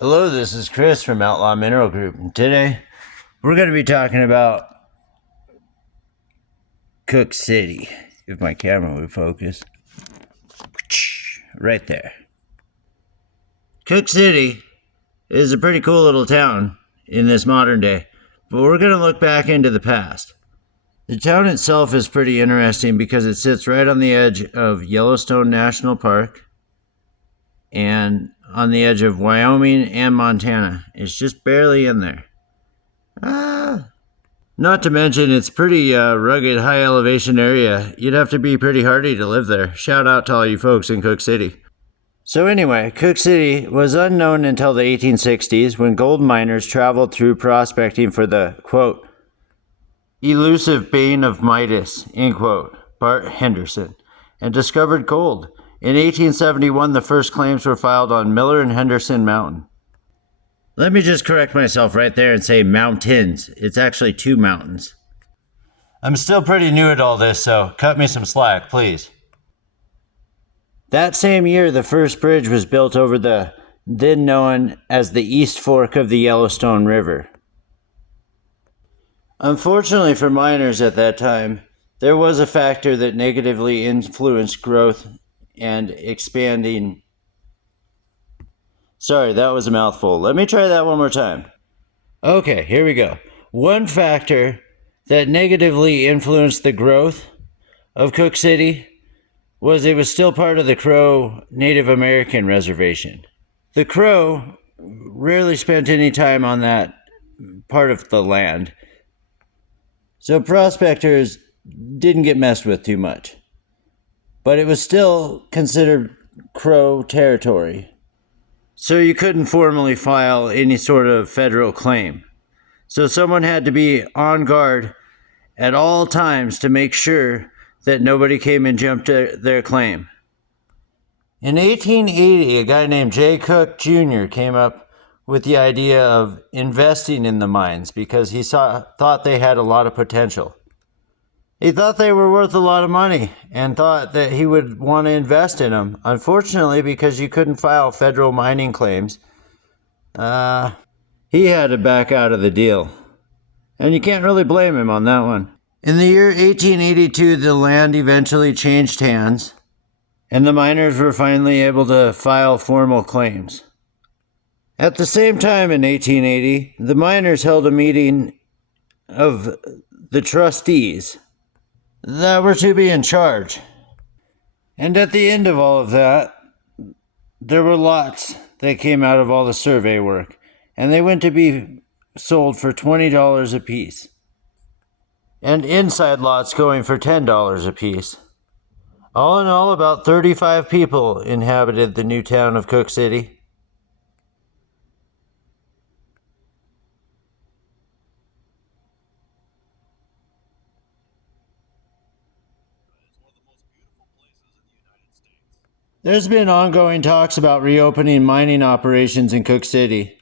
Hello, this is Chris from Outlaw Mineral Group, and today we're going to be talking about Cooke City. If my camera would focus. Right there. Cooke City is a pretty cool little town in this modern day, but we're going to look back into the past. The town itself is pretty interesting because it sits right on the edge of Yellowstone National Park and on the edge of Wyoming and Montana. It's just barely in there. Not to mention, it's pretty rugged, high elevation area. You'd have to be pretty hardy to live there. Shout out to all you folks in Cooke City. So anyway, Cooke City was unknown until the 1860s when gold miners traveled through prospecting for the, quote, elusive Bane of Midas, end quote, Bart Henderson, and discovered gold. In 1871, the first claims were filed on Miller and Henderson Mountain. Let me just correct myself right there and say mountains. It's actually 2 mountains. I'm still pretty new at all this, so cut me some slack, please. That same year, the first bridge was built over the then known as the East Fork of the Yellowstone River. Unfortunately for miners at that time, there was a factor that negatively influenced growth and expanding. Sorry, that was a mouthful. Let me try that one more time. Okay, here we go. One factor that negatively influenced the growth of Cooke City was it was still part of the Crow Native American Reservation. The Crow rarely spent any time on that part of the land, so prospectors didn't get messed with too much. But it was still considered Crow territory, so you couldn't formally file any sort of federal claim. So someone had to be on guard at all times to make sure that nobody came and jumped their claim. In 1880, a guy named J. Cooke Jr. came up with the idea of investing in the mines because he thought they had a lot of potential. He thought they were worth a lot of money and thought that he would want to invest in them. Unfortunately, because you couldn't file federal mining claims, he had to back out of the deal. And you can't really blame him on that one. In the year 1882, the land eventually changed hands, and the miners were finally able to file formal claims. At the same time in 1880, the miners held a meeting of the trustees that were to be in charge. And at the end of all of that, there were lots that came out of all the survey work, and they went to be sold for $20 a piece, and inside lots going for $10 a piece. All in all, about 35 people inhabited the new town of Cooke City. There's been ongoing talks about reopening mining operations in Cooke City.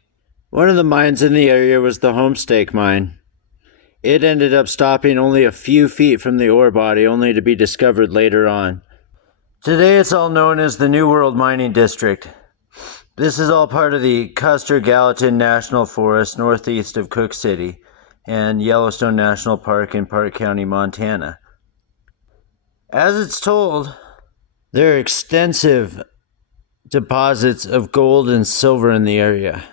One of the mines in the area was the Homestake mine. It ended up stopping only a few feet from the ore body, only to be discovered later on. Today it's all known as the New World Mining District. This is all part of the Custer-Gallatin National Forest northeast of Cooke City and Yellowstone National Park in Park County, Montana. As it's told, there are extensive deposits of gold and silver in the area,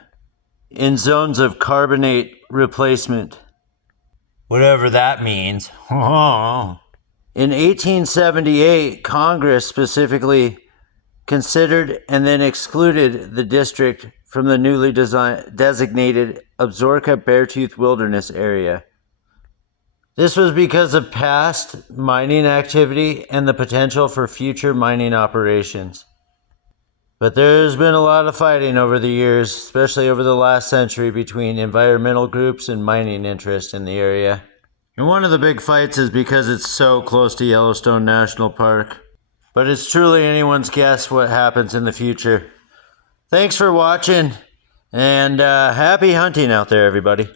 in zones of carbonate replacement, whatever that means. In 1878, Congress specifically considered and then excluded the district from the newly designated Absaroka Beartooth Wilderness area. This was because of past mining activity and the potential for future mining operations. But there's been a lot of fighting over the years, especially over the last century, between environmental groups and mining interests in the area. And one of the big fights is because it's so close to Yellowstone National Park. But it's truly anyone's guess what happens in the future. Thanks for watching, and happy hunting out there, everybody.